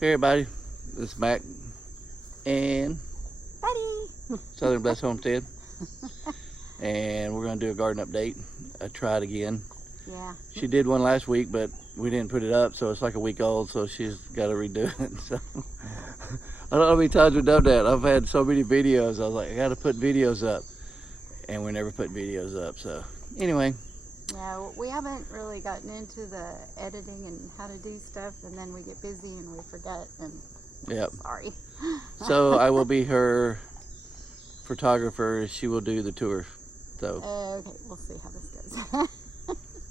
Hey everybody, this is Mac and Buddy. Southern Blessed Homestead, and we're going to do a garden update. I tried again. Yeah. She did one last week, but we didn't put it up, so it's like a week old, so she's got to redo it. So I don't know how many times we've done that. I've had so many videos. I was like, I got to put videos up, and we never put videos up. So anyway. Yeah, we haven't really gotten into the editing and how to do stuff, and then we get busy and we forget, and Yep. Sorry. So I will be her photographer. She will do the tour. So okay, we'll see how this goes.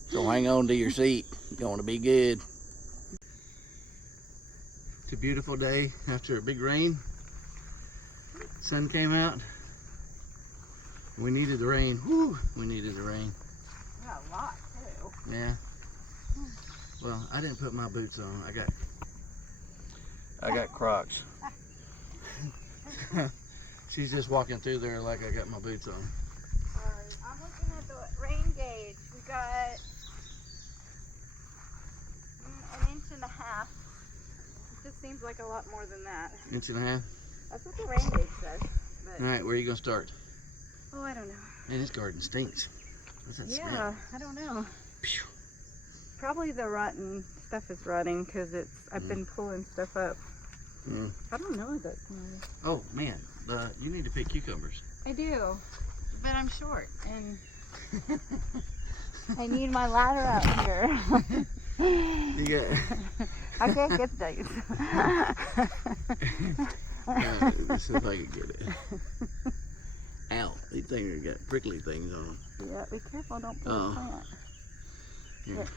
so hang on to your seat. It's going to be good. It's a beautiful day after a big rain. Sun came out. We needed the rain. Whew, we needed the rain. Yeah, a lot too. Yeah. Well, I didn't put my boots on. I got Crocs. She's just walking through there like I got my boots on. I'm looking at the rain gauge. We got an inch and a half. It just seems like a lot more than that. Inch and a half? That's what the rain gauge says. But, all right, where are you going to start? oh, I don't know. Man, this garden stinks. What's that Yeah, smell? I don't know. Pew. Probably the rotten stuff is rotting because I've been pulling stuff up. Mm. I don't know what that smells. Oh man, you need to pick cucumbers. I do, but I'm short and I need my ladder out here. You got. I can't get these. Let's see if I can get it. Ow, these things got prickly things on them. Yeah, be careful, don't pull the plant. Here.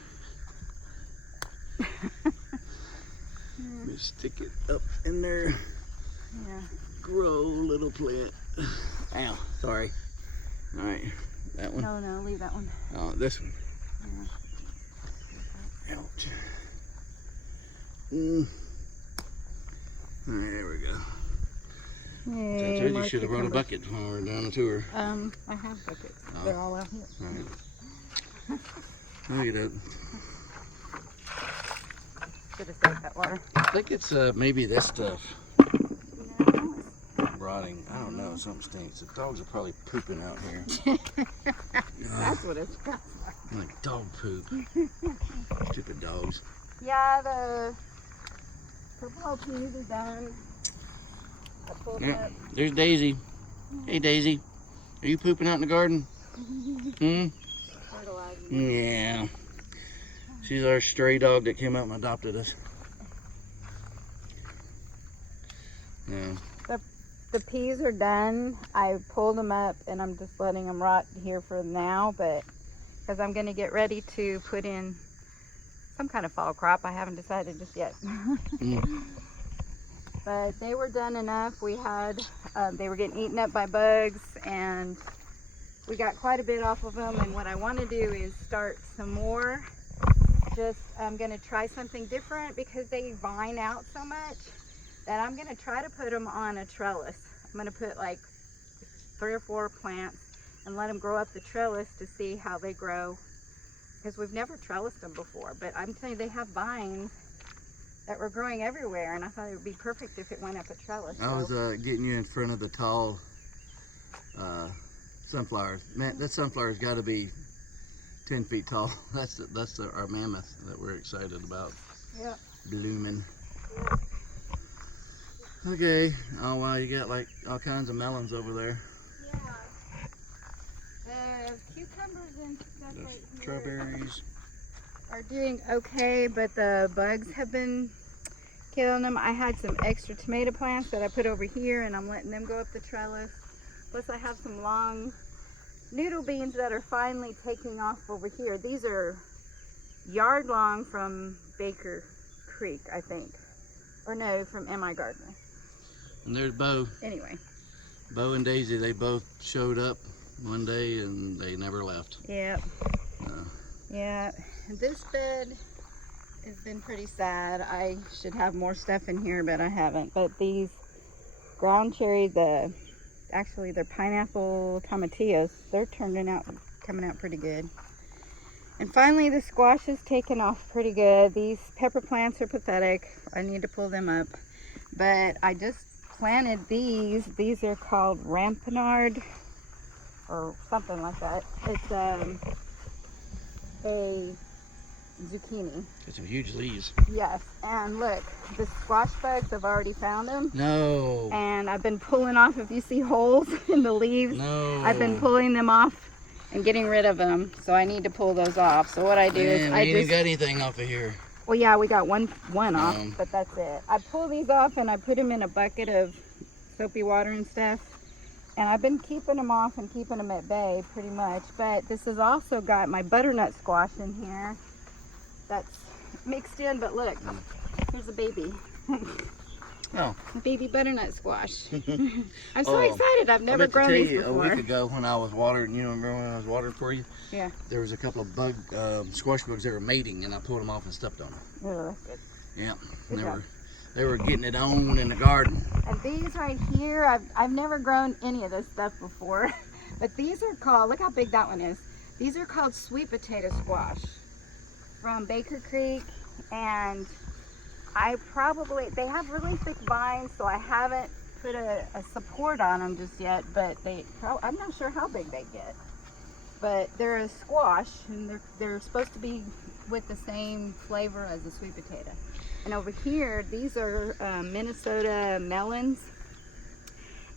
Let me stick it up in there. Yeah. Grow, little plant. Ow, sorry. All right, that one. No, leave that one. Oh, this one. Yeah. Ouch. Mm. All right, there we go. Yay, I told you more you should have brought a cucumbers. bucket when we were down the tour. I have buckets. Oh. They're all out here. All right. Look at that. Should have saved that water. I think it's maybe this stuff No. rotting. I don't know. Something stinks. The dogs are probably pooping out here. That's what it's got. Like dog poop. Stupid dogs. Yeah, the purple peas are done. I pulled Yeah. up. There's Daisy. Hey Daisy. Are you pooping out in the garden? Hmm? Fertilizing. Yeah. She's our stray dog that came out and adopted us. Yeah. The peas are done. I pulled them up and I'm just letting them rot here for now, but because I'm going to get ready to put in some kind of fall crop. I haven't decided just yet. But they were done enough. We had, they were getting eaten up by bugs and we got quite a bit off of them. And what I want to do is start some more. I'm going to try something different because they vine out so much that I'm going to try to put them on a trellis. I'm going to put like 3 or 4 plants and let them grow up the trellis to see how they grow, because we've never trellised them before. But I'm telling you, they have vines that were growing everywhere, and I thought it would be perfect if it went up a trellis. I was getting you in front of the tall sunflowers. Man, that sunflower's got to be 10 feet tall. That's our mammoth that we're excited about. Yeah. Blooming. Okay. Oh wow, you got like all kinds of melons over there. Yeah. The cucumbers and stuff The right here strawberries. are doing okay, but the bugs have been killing them. I had some extra tomato plants that I put over here, and I'm letting them go up the trellis. Plus I have some long noodle beans that are finally taking off over here. These are yard long from Baker Creek, I think. Or no, from M.I. Gardner. And there's Bo. Anyway. Bo and Daisy, they both showed up one day and they never left. Yep. Yeah. This bed has been pretty sad. I should have more stuff in here, but I haven't. But these ground cherry, actually they're pineapple tomatillos, they're coming out pretty good. And finally the squash has taken off pretty good. These pepper plants are pathetic. I need to pull them up. But I just planted these. These are called rampinard or something like that. It's a zucchini. Got some huge leaves. Yes, and look, the squash bugs, I've already found them. No. And I've been pulling off, if you see holes in the leaves, No. I've been pulling them off and getting rid of them. So I need to pull those off. So what I do is we ain't got anything off of here. Well, yeah, we got one off, but that's it. I pull these off and I put them in a bucket of soapy water and stuff. And I've been keeping them off and keeping them at bay pretty much. But this has also got my butternut squash in here. That's mixed in, but look, here's a baby. Oh. A baby butternut squash. I'm so excited. I've never grown these before. A week ago when I was watering, you know, remember when I was watering for you? Yeah. There was a couple of squash bugs that were mating, and I pulled them off and stepped on them. Oh, that's good. Yeah. Good They were getting it on in the garden. And these right here, I've never grown any of this stuff before, but these are called, look how big that one is. These are called sweet potato squash from Baker Creek, and they have really thick vines, so I haven't put a support on them just yet, but I'm not sure how big they get. But they're a squash, and they're supposed to be with the same flavor as the sweet potato. And over here, these are Minnesota melons.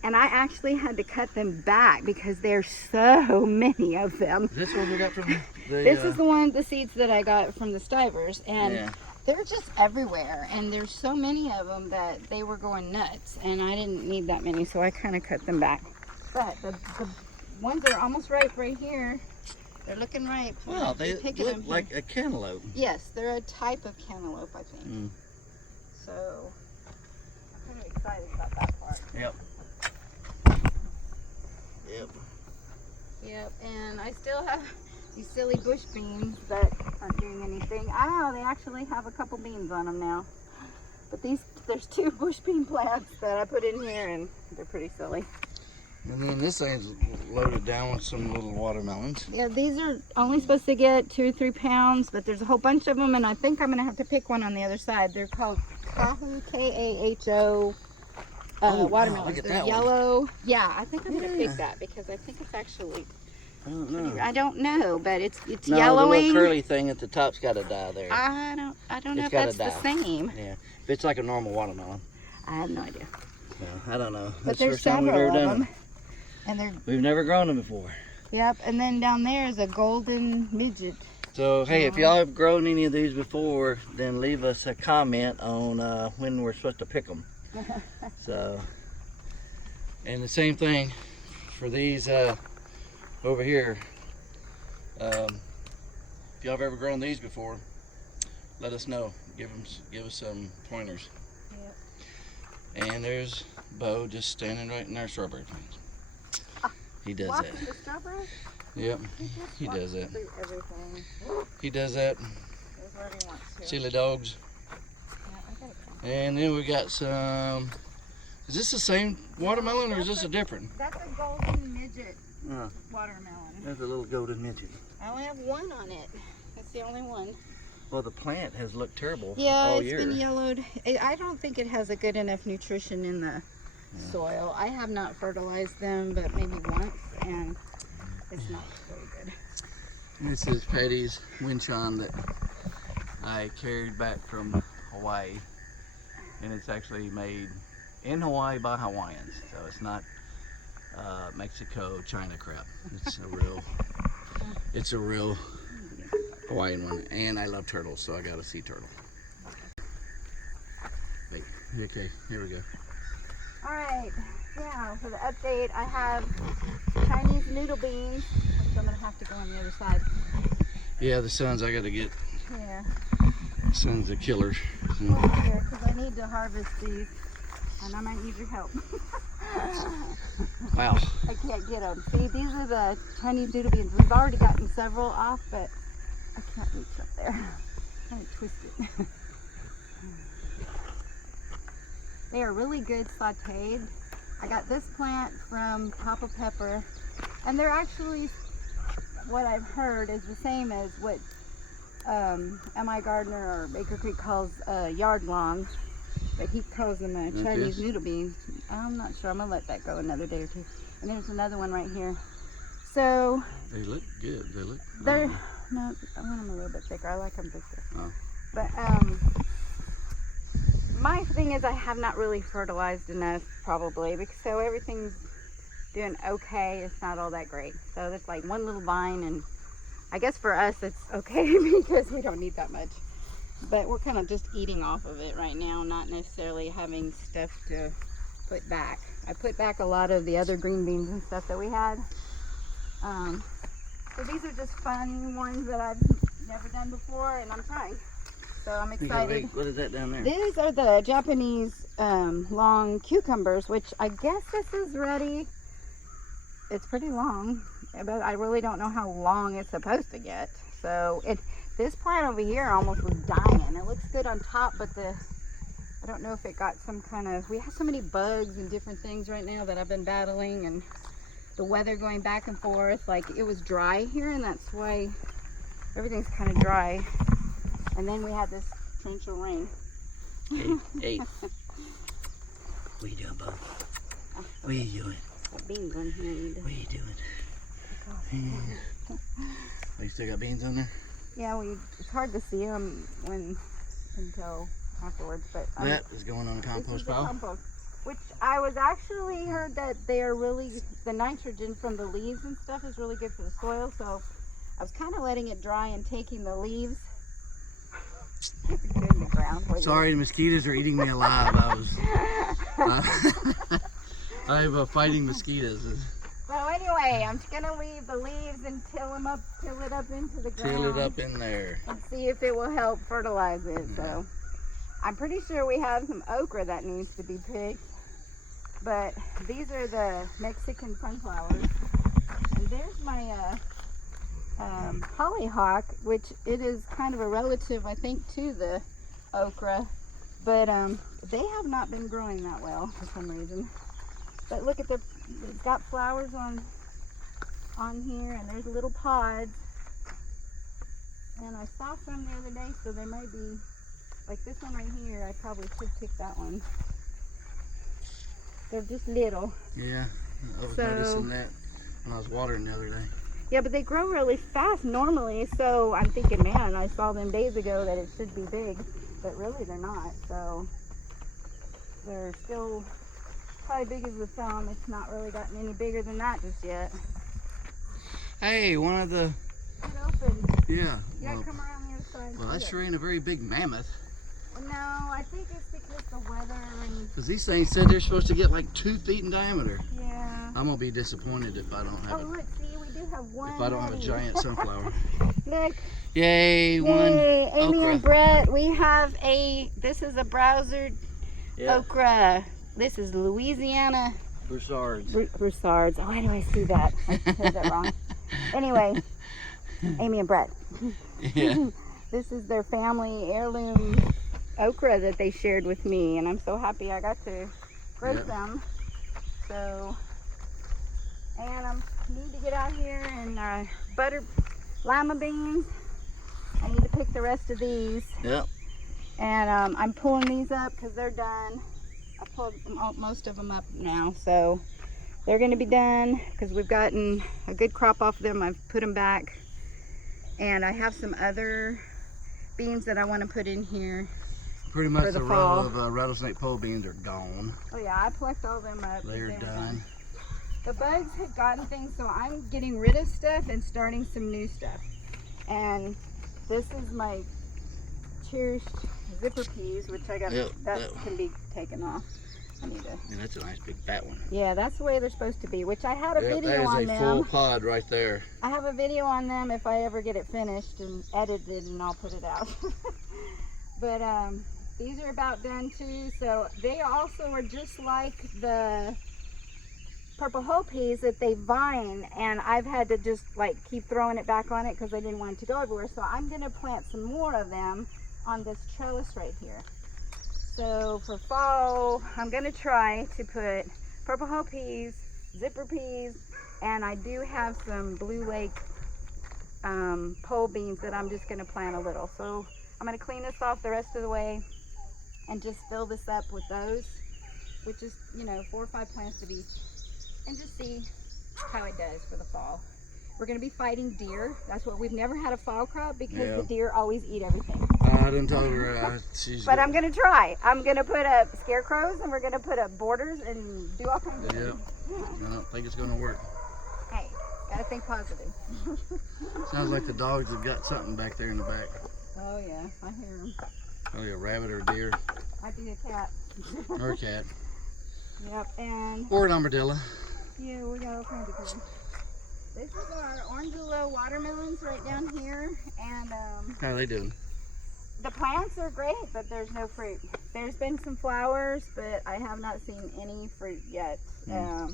And I actually had to cut them back because there's so many of them. This one we got from this is the seeds that I got from the Stivers. And they're just everywhere. And there's so many of them that they were going nuts. And I didn't need that many, so I kind of cut them back. But the ones that are almost ripe right here, they're looking ripe. Well, they look like a cantaloupe. Yes, they're a type of cantaloupe, I think. So, I'm kind of excited about that part. Yep. Yep. Yep, and I still have these silly bush beans that aren't doing anything. I don't know, they actually have a couple beans on them now. But there's 2 bush bean plants that I put in here, and they're pretty silly. And then this thing's loaded down with some little watermelons. Yeah, these are only supposed to get 2 or 3 pounds, but there's a whole bunch of them, and I think I'm going to have to pick one on the other side. They're called Kaho, K-A-H-O watermelons. Look at They're that yellow. One. Yeah, I think I'm going to pick that because I think it's actually... I don't know. I don't know, but it's no, yellowing. The little curly thing at the top's got to die there. I don't know if that's the same. Yeah, if it's like a normal watermelon. I have no idea. No, I don't know. But That's the there's first time we've ever several of done them. it. And we've never grown them before. Yep, and then down there is a golden midget. So, hey, if y'all have grown any of these before, then leave us a comment on when we're supposed to pick them. So, and the same thing for these over here. If y'all have ever grown these before, let us know. Give us some pointers. Yep. And there's Bo just standing right in our strawberry plants. He does that. The strawberries? Yep, he does that. Everything. He does that. That's where he wants to. Silly dogs. Yeah, I got it. And then we got some. Is this the same watermelon or is this a different? That's a golden midget watermelon. There's a little golden midget. I only have one on it. That's the only one. Well, the plant has looked terrible all year. Been yellowed. I don't think it has a good enough nutrition in the soil. I have not fertilized them, but maybe once, and it's not very good. This is Patty's winchon that I carried back from Hawaii, and it's actually made in Hawaii by Hawaiians, so it's not Mexico China crap. It's a real Hawaiian one, and I love turtles, so I got a sea turtle. Okay, here we go. All right, yeah, for the update, I have Chinese noodle beans, which I'm gonna have to go on the other side. Yeah, the sun's, I gotta get, Yeah. the sun's a killer. So. Over here, because I need to harvest these, and I might need your help. Wow. I can't get them. See, these are the Chinese noodle beans. We've already gotten several off, but I can't reach up there. I'm trying to twist it. They are really good sauteed. I got this plant from Papa Pepper, and they're actually, what I've heard, is the same as what M.I. Gardner or Baker Creek calls yard long, but he calls them Chinese noodle beans. I'm not sure. I'm gonna let that go another day or two. And there's another one right here. So they look good. They look. They're no, I want them a little bit thicker. I like them thicker. Oh. But my thing is I have not really fertilized enough, probably, because so everything's doing okay. It's not all that great. So that's like one little vine, and I guess for us it's okay because we don't need that much. But we're kind of just eating off of it right now, not necessarily having stuff to put back. I put back a lot of the other green beans and stuff that we had. So these are just fun ones that I've never done before, and I'm trying. So I'm excited. What is that down there? These are the Japanese long cucumbers, which I guess this is ready. It's pretty long, but I really don't know how long it's supposed to get. So this plant over here almost was dying. It looks good on top, but I don't know if it got some kind of, we have so many bugs and different things right now that I've been battling, and the weather going back and forth. Like, it was dry here, and that's why everything's kind of dry. And then we had this torrential rain. Hey. What are you doing, bud? What are you doing? Got beans on here. What are you doing? Oh, you still got beans on there? Yeah, it's hard to see them until afterwards. But that is going on the compost pile. Compost, which I was actually heard that they are really, the nitrogen from the leaves and stuff is really good for the soil. So I was kind of letting it dry and taking the leaves. In the ground. Sorry, the mosquitoes are eating me alive. I'm fighting mosquitoes. So anyway, I'm just gonna leave the leaves and till it up into the ground. Till it up in there. And see if it will help fertilize it. So I'm pretty sure we have some okra that needs to be picked. But these are the Mexican sunflowers. And there's my hollyhock, which it is kind of a relative, I think, to the okra, but they have not been growing that well for some reason. But look at it's got flowers on here, and there's little pods, and I saw some the other day, so they might be like this one right here. I probably should pick that one. They're just little. Yeah, I was noticing that when I was watering the other day. Yeah, but they grow really fast normally, so I'm thinking, man, I saw them days ago that it should be big, but really they're not. So they're still probably big as the thumb. It's not really gotten any bigger than that just yet. Hey, one of the... It opened. Yeah. You gotta come around the other side. Well, that sure ain't a very big mammoth. Well, no, I think it's because the weather and... Because these things said they're supposed to get like 2 feet in diameter. Yeah. I'm gonna be disappointed if I don't have look, see, we do have one. If I don't have a giant sunflower. Look. Yay, one Amy okra. and Brett, we have this is a browser okra. This is Louisiana. Broussards. Broussards. Why do I see that? I said that wrong. Anyway, Amy and Brett. Yeah. This is their family heirloom okra that they shared with me, and I'm so happy I got to grow some. So, and I need to get out here and butter lima beans. I need to pick the rest of these. Yep. And I'm pulling these up because they're done. I pulled most of them up now, so they're going to be done because we've gotten a good crop off of them. I've put them back, and I have some other beans that I want to put in here. Pretty much the row fall. of rattlesnake pole beans are gone. Oh yeah, I plucked all them up. They're done. The bugs had gotten things, so I'm getting rid of stuff and starting some new stuff. And this is my cherished zipper peas, which I got. That can be taken off. I need to. And that's a nice big fat one. Yeah, that's the way they're supposed to be. Which I had a video on them. That is a full pod right there. I have a video on them if I ever get it finished and edited, and I'll put it out. But these are about done too. So they also are just like the purple hoe peas that they vine, and I've had to just like keep throwing it back on it because I didn't want it to go everywhere. So I'm gonna plant some more of them on this trellis right here. So for fall, I'm gonna try to put purple hoe peas, zipper peas, and I do have some Blue Lake pole beans that I'm just gonna plant a little. So I'm gonna clean this off the rest of the way and just fill this up with those, which is, you know, 4 or 5 plants of each, and just see how it does for the fall. We're gonna be fighting deer. That's what we've never had a fall crop because the deer always eat everything. I didn't tell her. But I'm gonna try. I'm gonna put up scarecrows and we're gonna put up borders and do all kinds of things. I don't think it's gonna work. Hey, gotta think positive. Sounds like the dogs have got something back there in the back. Oh yeah, I hear them. Probably a rabbit or a deer. Might be a cat. Or a cat. Yep, and or an armadillo. Yeah, we got all kinds of things. This is our orangelo watermelons right down here, and how are they doing? The plants are great, but there's no fruit. There's been some flowers, but I have not seen any fruit yet. And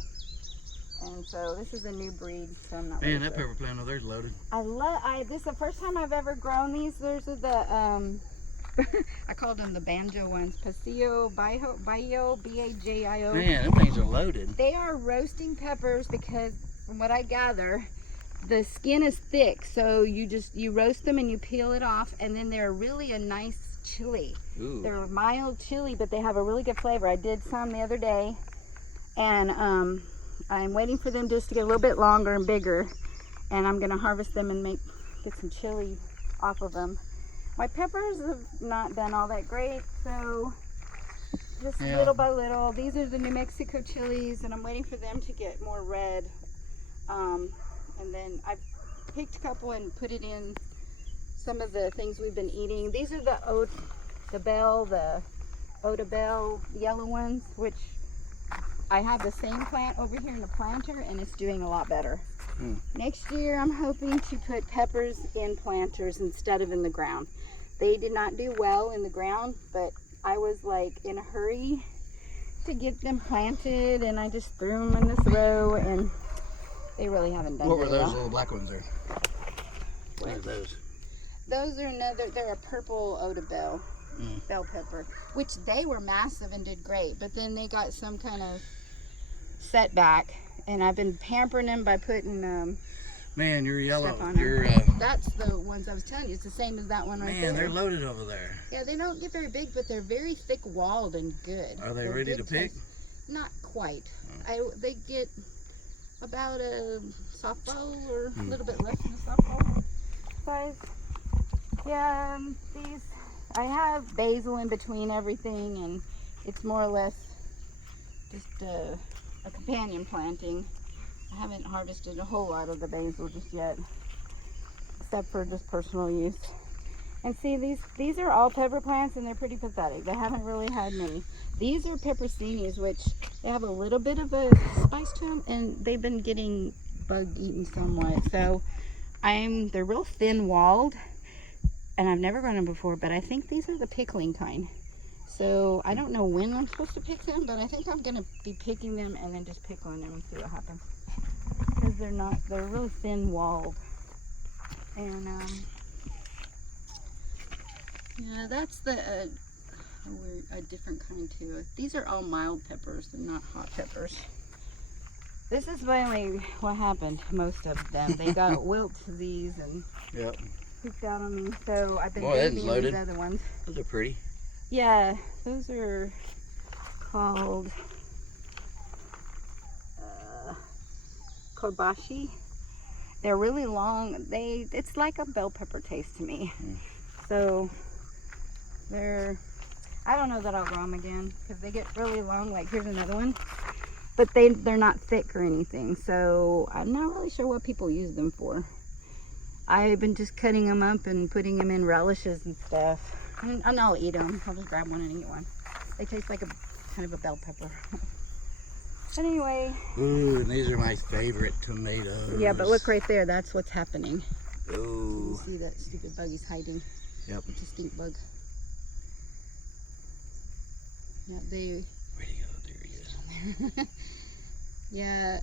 so this is a new breed, so I'm not. Man, that pepper plant over there's loaded. This is the first time I've ever grown these. There's the I called them the banjo ones. Paseo Bajo, B-A-J-I-O. Man, them things are loaded. They are roasting peppers because, from what I gather, the skin is thick. So you roast them and you peel it off, and then they're really a nice chili. Ooh. They're mild chili, but they have a really good flavor. I did some the other day, and I'm waiting for them just to get a little bit longer and bigger, and I'm gonna harvest them and get some chili off of them. My peppers have not done all that great, so just little by little. These are the New Mexico chilies, and I'm waiting for them to get more red. And then I've picked a couple and put it in some of the things we've been eating. These are the Odabel yellow ones, which I have the same plant over here in the planter, and it's doing a lot better. Next year, I'm hoping to put peppers in planters instead of in the ground. They did not do well in the ground, but I was like in a hurry to get them planted, and I just threw them in this row, and they really haven't done What were very those well. little black ones there? What are those? Those are they're a purple Odabel bell pepper, which they were massive and did great, but then they got some kind of setback, and I've been pampering them by putting man, you're yellow. That's the ones I was telling you. It's the same as that one right there. Man, they're loaded over there. Yeah, they don't get very big, but they're very thick-walled and good. Are they ready to pick? Not quite. They get about a softball or a little bit less than a softball size. Yeah, these, I have basil in between everything, and it's more or less just a companion planting. I haven't harvested a whole lot of the basil just yet, except for just personal use. And see, these are all pepper plants, and they're pretty pathetic. They haven't really had many. These are pepperoncinis, which they have a little bit of a spice to them, and they've been getting bug eaten somewhat. So they're real thin walled, and I've never grown them before, but I think these are the pickling kind. So I don't know when I'm supposed to pick them, but I think I'm gonna be picking them and then just pickling them and see what happens. Because they're really thin walled. And yeah, that's a different kind too. These are all mild peppers, they're not hot peppers. This is mainly what happened, most of them. They got wilt disease and pooped out on me. So I've been babying these other ones. Those are pretty. Yeah, those are called kobashi. They're really long. It's like a bell pepper taste to me. So I don't know that I'll grow them again because they get really long. Like here's another one, but they're not thick or anything. So I'm not really sure what people use them for. I've been just cutting them up and putting them in relishes and stuff. And I'll eat them. I'll just grab one and eat one. They taste like kind of a bell pepper. But anyway. Ooh, and these are my favorite tomatoes. Yeah, but look right there. That's what's happening. Ooh. You see that stupid bug he's hiding. Yep. It's a stink bug. Yeah, where'd he go? There he is. Yeah,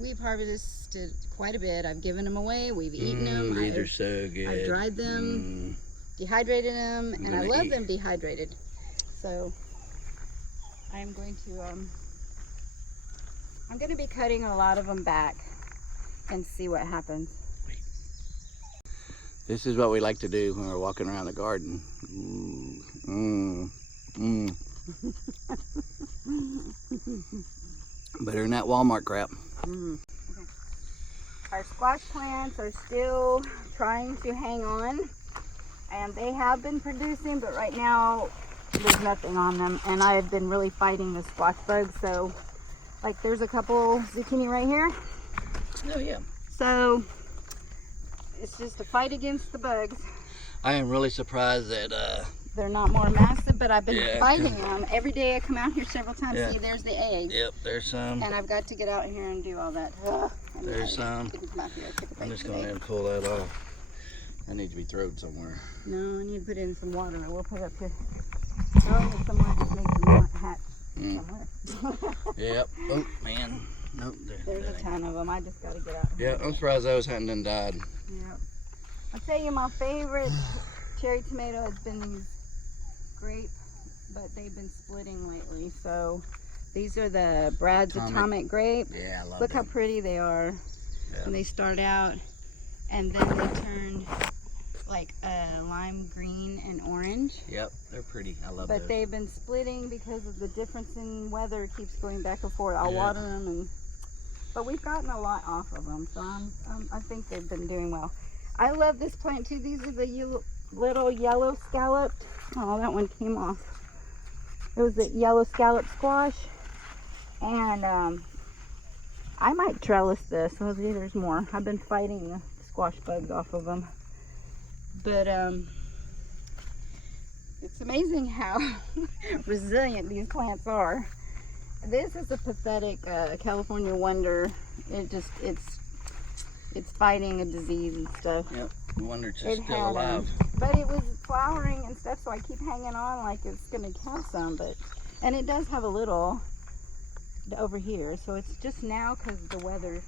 we've harvested quite a bit. I've given them away. We've eaten them. These are so good. I've dried them. Dehydrated them, and I love them dehydrated. So I'm going to be cutting a lot of them back and see what happens. This is what we like to do when we're walking around the garden. Ooh, Better than that Walmart crap. Okay. Our squash plants are still trying to hang on, and they have been producing, but right now there's nothing on them, and I have been really fighting the squash bugs. So like there's a couple zucchini right here. Oh yeah. So it's just a fight against the bugs. I am really surprised that they're not more massive, but I've been Yeah, fighting them. Every day I come out here several times. Yeah. See, there's the eggs. Yep, there's some. And I've got to get out here and do all that. There's some. I'm just going to pull that off. That needs to be thrown somewhere. No, I need to put it in some water. We'll put it up here. Throw it somewhere, just make them hatch somewhere. Yep. Oh, man. Nope. There's a ton of them. I just got to get out here. Yeah, I'm surprised those hadn't done died. Yep. I'll tell you, my favorite cherry tomato has been these grape, but they've been splitting lately. So these are the Brad's Atomic Grape. Yeah, I love Look them. how pretty they are. Yeah. When they start out, and then they turn like lime green and orange. Yep, they're pretty. I love But those. they've been splitting because of the difference in weather. It keeps going back and forth. I'll Yeah. water them, but we've gotten a lot off of them, so I think they've been doing well. I love this plant too. These are the little yellow scalloped. Oh, that one came off. It was the yellow scallop squash, and I might trellis this. Oh, there's more. I've been fighting the squash bugs off of them, but it's amazing how resilient these plants are. This is a pathetic California wonder. It's fighting a disease and stuff. Yep, I wonder it's just still alive. But it was flowering and stuff, so I keep hanging on like it's gonna count some. And it does have a little over here, so it's just now because the weather.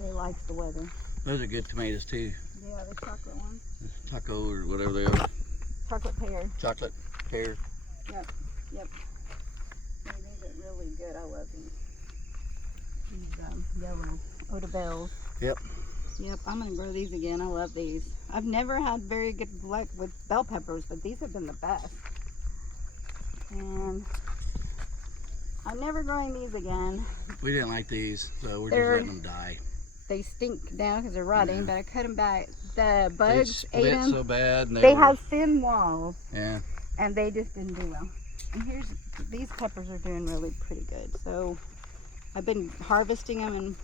They like the weather. Those are good tomatoes too. Yeah, the chocolate ones. Taco or whatever they are. Chocolate pear. Chocolate pear. Yep. Yeah, these are really good. I love these. These yellow Odebells. Yep. Yep, I'm gonna grow these again. I love these. I've never had very good luck with bell peppers, but these have been the best. And I'm never growing these again. We didn't like these, so we're They're- just letting them die. They stink now because they're rotting, Yeah. but I cut them back. The They bugs ate split them. so bad. And They were- have thin walls, Yeah. and they just didn't do well. And these peppers are doing really pretty good. So I've been harvesting them,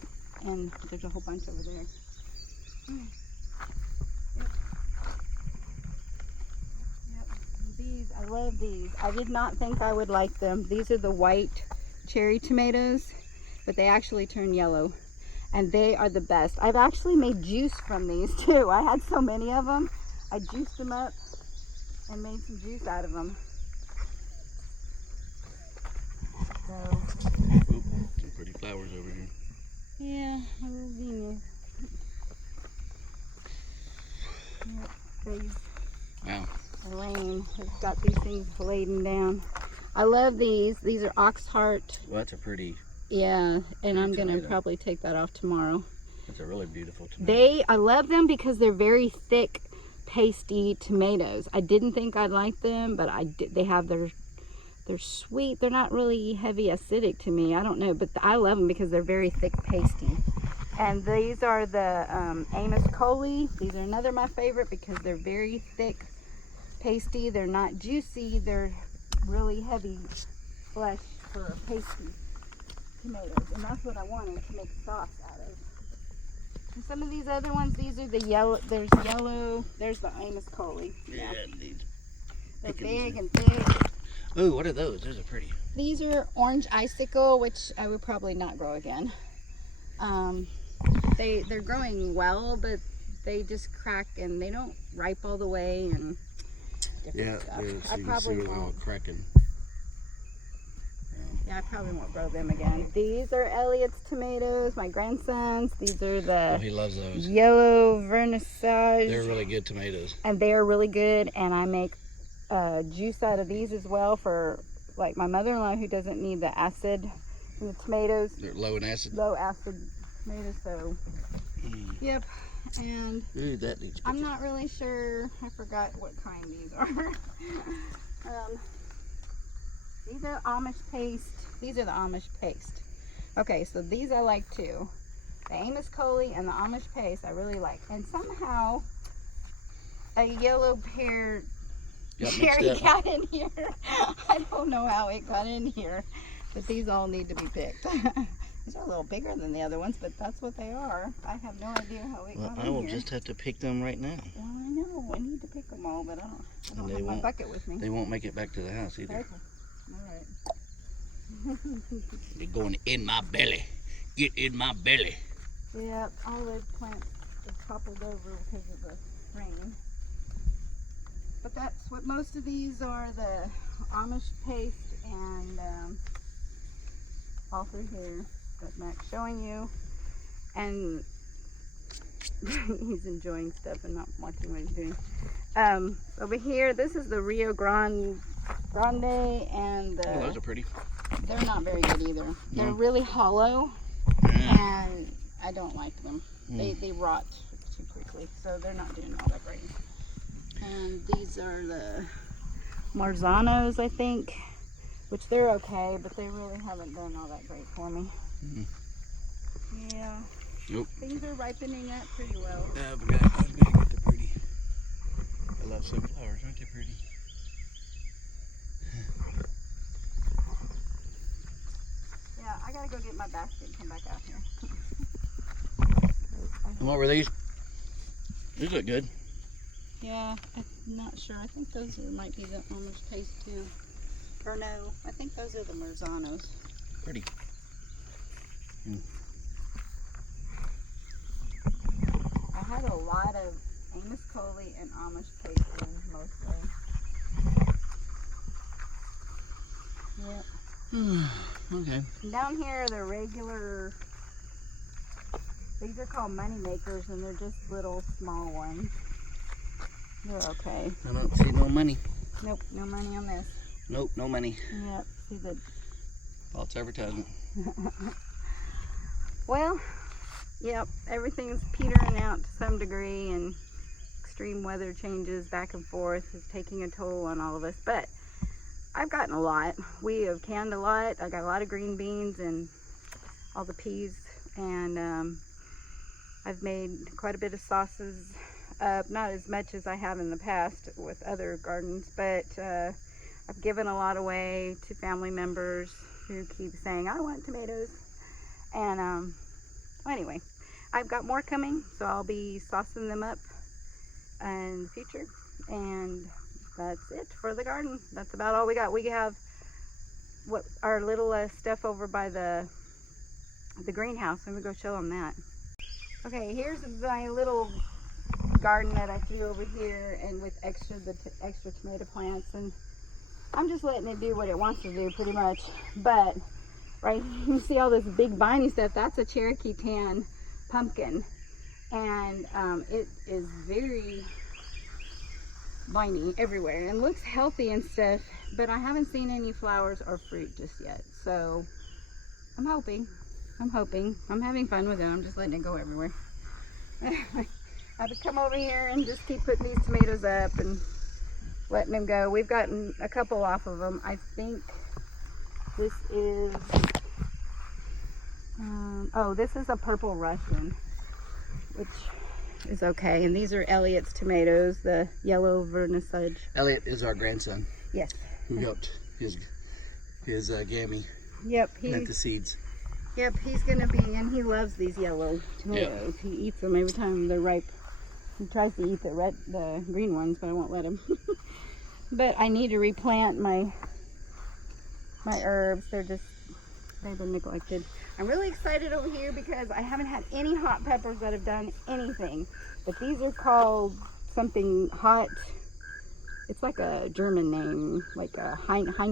and there's a whole bunch over there. Yep. These, I love these. I did not think I would like them. These are the white cherry tomatoes, but they actually turn yellow, and they are the best. I've actually made juice from these too. I had so many of them. I juiced them up and made some juice out of them. So, Oop, some pretty flowers over here. yeah, a little genius. Yep, these. Wow. Elaine has got these things laden down. I love these. These are Oxheart. Well, that's a pretty, Yeah, and I'm gonna tomato. probably take that off tomorrow. that's a really beautiful tomato. I love them because they're very thick, pasty tomatoes. I didn't think I'd like them, but they have they're sweet. They're not really heavy acidic to me. I don't know, but I love them because they're very thick, pasty. And these are the Amos Coley. These are another my favorite because they're very thick, pasty. They're not juicy. They're really heavy flesh for pasty tomatoes, and that's what I wanted to make sauce out of. And some of these other ones, these are the yellow. There's yellow. There's the Amos Coley. Yeah, indeed. They're Pickens. big and thick. Ooh, what are those? Those are pretty. These are orange icicle, which I would probably not grow again. They're growing well, but they just crack and they don't ripe all the way and different stuff. I probably won't. Cracking. Yeah, I probably won't grow them again. These are Elliot's tomatoes, my grandson's. These are Oh, the he loves those. yellow vernissage. They're really good tomatoes. And they are really good, and I make juice out of these as well for like my mother-in-law who doesn't need the acid in the tomatoes. They're low in acid. Low acid tomatoes, so yep. And Ooh, that needs I'm not really sure. I forgot what kind these are. These are Amish paste. These are the Amish paste. Okay, so these I like too. The Amos Coley and the Amish paste I really like. And somehow a yellow pear cherry got in here. I don't know how it got in here, but these all need to be picked. These are a little bigger than the other ones, but that's what they are. I have no idea how it got in here. I will just have to pick them right now. Well, I know. I need to pick them all, but I don't have my bucket with me. They won't make it back to the house either. Okay. All right. They're going in my belly. Get in my belly. Yeah, all the plants have toppled over because of the rain. But that's what most of these are, the Amish paste, and all through here that Mac's showing you. And he's enjoying stuff and not watching what he's doing. Over here, this is the Rio Grande, and the, oh, those are pretty. They're not very good either. No. They're really hollow, and I don't like them. They rot too quickly, so they're not doing all that great. And these are the Marzanos, I think, which they're okay, but they really haven't done all that great for me. Yeah. Nope. Things are ripening up pretty well. Yeah, but they're pretty. I love sunflowers, aren't they pretty? Yeah, I gotta go get my basket and come back out here. And what were these? These look good. Yeah, I'm not sure. I think those might be the Amish paste too. Or no, I think those are the Marzanos. Pretty. I had a lot of Amos Coley and Amish paste in mostly. Yep. Okay. Down here, the regular, these are called money makers, and they're just little small ones. They're okay. I don't see no money. Nope, no money on this. Nope, no money. Yep, see the False advertisement. Well, yep, everything's petering out to some degree, and extreme weather changes back and forth is taking a toll on all of us. But I've gotten a lot. We have canned a lot. I got a lot of green beans and all the peas, and I've made quite a bit of sauces. Not as much as I have in the past with other gardens, but I've given a lot away to family members who keep saying, I want tomatoes. And anyway, I've got more coming, so I'll be saucing them up in the future. And that's it for the garden. That's about all we got. We have what our little stuff over by the greenhouse. I'm gonna go show them that. Okay, here's my little garden that I threw over here, and with extra tomato plants, and I'm just letting it do what it wants to do pretty much. But right, you see all this big viney stuff, that's a Cherokee tan pumpkin, and it is very viney everywhere and looks healthy and stuff, but I haven't seen any flowers or fruit just yet. So I'm hoping, I'm having fun with it. I'm just letting it go everywhere. I would come over here and just keep putting these tomatoes up and letting them go. We've gotten a couple off of them. I think this is, oh, this is a purple Russian, which is okay. And these are Elliot's tomatoes, the yellow vernissage. Elliot is our grandson. Yes. Who helped his gammy. Yep. Plant the seeds. Yep, he's gonna be, and he loves these yellow tomatoes. Yep. He eats them every time they're ripe. He tries to eat the green ones, but I won't let him. But I need to replant my herbs. They've been neglected. I'm really excited over here because I haven't had any hot peppers that have done anything. But these are called something hot. It's like a German name, like a Heinrich. I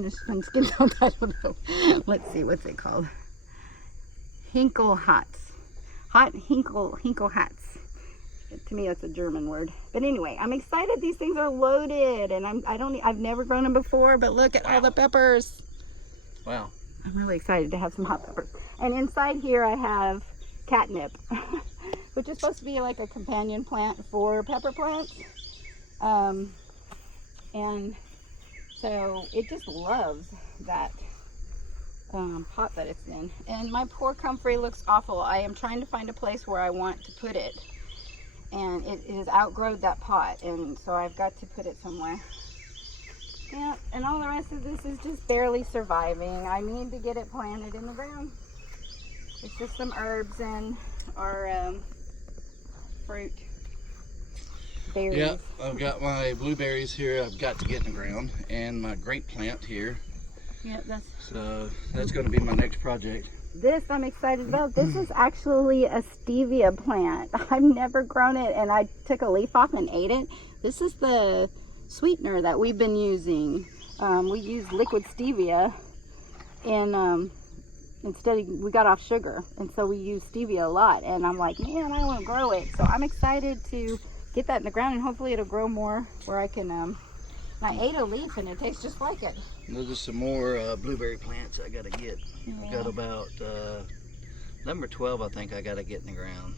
don't know. Let's see, what's it called? Hinkelhatz. Hot Hinkelhatz. To me, that's a German word. But anyway, I'm excited. These things are loaded, and I've never grown them before, but look at all the peppers. Wow. I'm really excited to have some hot peppers. And inside here I have catnip, which is supposed to be like a companion plant for pepper plants. And so it just loves that pot that it's in. And my poor comfrey looks awful. I am trying to find a place where I want to put it, and it has outgrown that pot, and so I've got to put it somewhere. Yeah, and all the rest of this is just barely surviving. I need to get it planted in the ground. It's just some herbs and our fruit. Berries. Yeah, I've got my blueberries here I've got to get in the ground, and my grape plant here. Yeah, So that's going to be my next project. this I'm excited about. This is actually a stevia plant. I've never grown it, and I took a leaf off and ate it. This is the sweetener that we've been using. We use liquid stevia, and we got off sugar, and so we use stevia a lot. And I'm like, man, I want to grow it. So I'm excited to get that in the ground, and hopefully it'll grow more where I can. I ate a leaf, and it tastes just like it. Those are some more blueberry plants I got to get. Yeah. I've got about number 12, I think I got to get in the ground.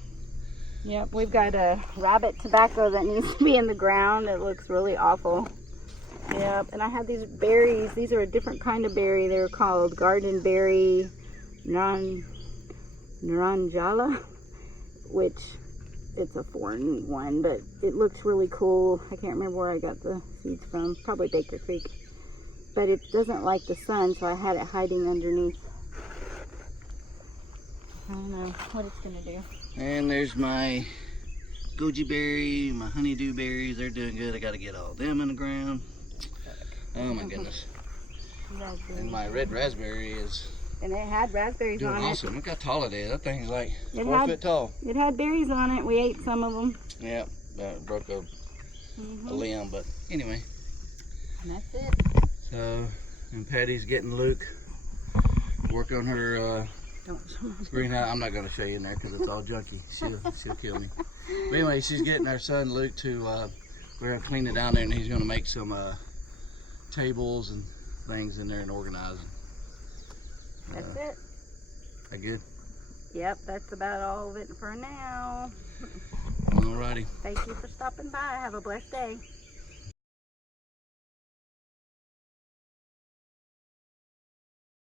Yep, we've got a rabbit tobacco that needs to be in the ground. It looks really awful. Yep, and I have these berries. These are a different kind of berry. They're called garden berry naranjala, which it's a foreign one, but it looks really cool. I can't remember where I got the seeds from. Probably Baker Creek. But it doesn't like the sun, so I had it hiding underneath. I don't know what it's going to do. And there's my goji berry, my honeydew berries. They're doing good. I got to get all them in the ground. Oh my goodness. And my red raspberry is And it had raspberries doing on awesome. Look how tall it is. That thing's like It 4 had- foot tall. it. It had berries on it. We ate some of them. Yeah, that broke a limb, but anyway. And that's it. So, and Patty's getting Luke work on her Don't greenhouse. I'm not going to show you in there because it's all junky. She'll kill me. But anyway, she's getting our son Luke to we're going to clean it down there, and he's going to make some tables and things in there and organize them. That's it. That good? Yep, that's about all of it for now. Alrighty. Thank you for stopping by. Have a blessed day.